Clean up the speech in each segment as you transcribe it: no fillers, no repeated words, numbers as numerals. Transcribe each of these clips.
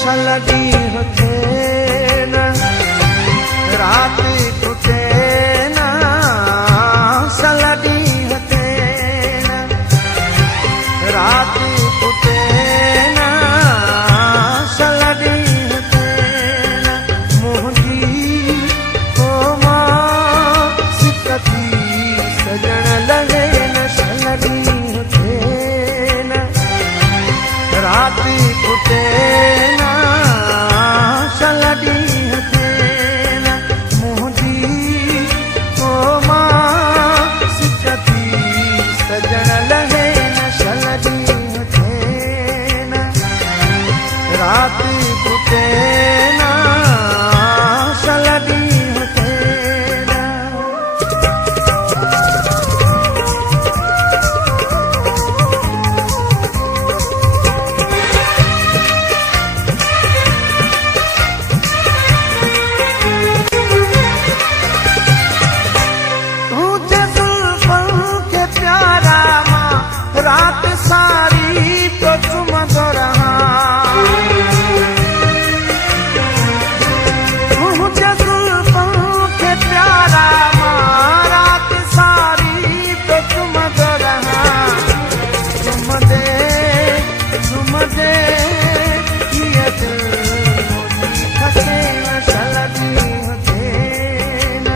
शलडी होते न रात टूटे न शलडी होते न रात टूटे न शलडी होते न मुंहिंजी कोमा सिकती सजण लगे न शलडी होते न रात टूटे न शलडी होते न मुंहिंजी कोमा सिकती सजण लगे न शलडी होते न रात टूटे न शलडी होते न रात सारी तो चुमदो रहा मुझे जुल्फों के प्यारा माँ रात सारी तो चुमदो रहा चुम दे ये दिल खसे न शलडी होते न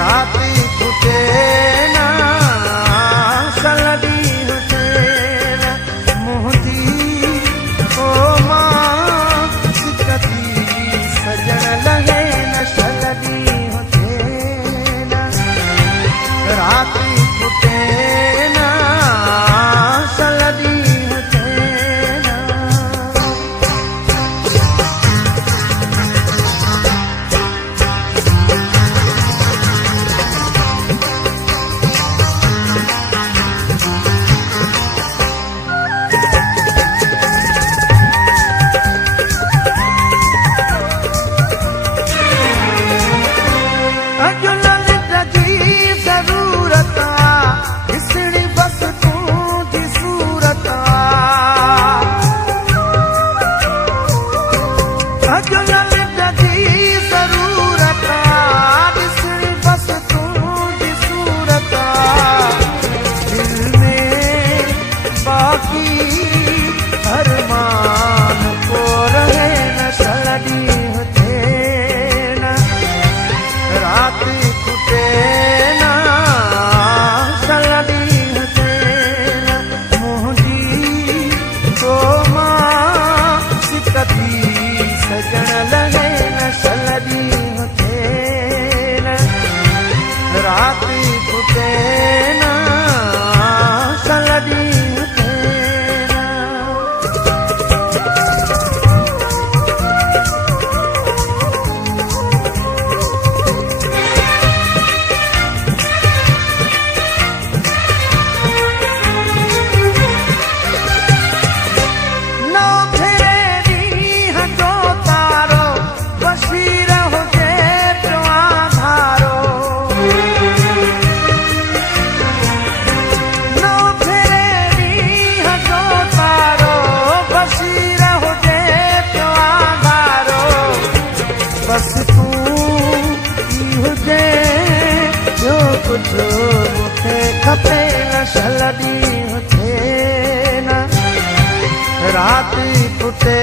रात टूटे न शलडी होते न मुंहिंजी कोमा सिकती सजण लगे न शलडी होते न रात टूटे न शलडी होते न अॼु ललित जी ज़रूरत ॾिसणी बस तुंहिंजी सूरत अॼु ललित जी ज़रूरत ॾिसणी बस तुंहिंजी सूरत दिल में बाक़ी अरमान को रहे न शलडी होते न रात टूटे न शलडी होते न मुंहिंजी कोमा सिकती सजण लगे न शलडी होते न रात टूटे न शलडी होते न नो फेरे ॾींहं जो तारो बशीर हुजे पियो आधारो नो फेरे ॾींहं जो तारो बशीर हुजे पियो आधारो बस तूं ई हुजे जो कुझु मूंखे खपे न शलडी होते न रात टूटे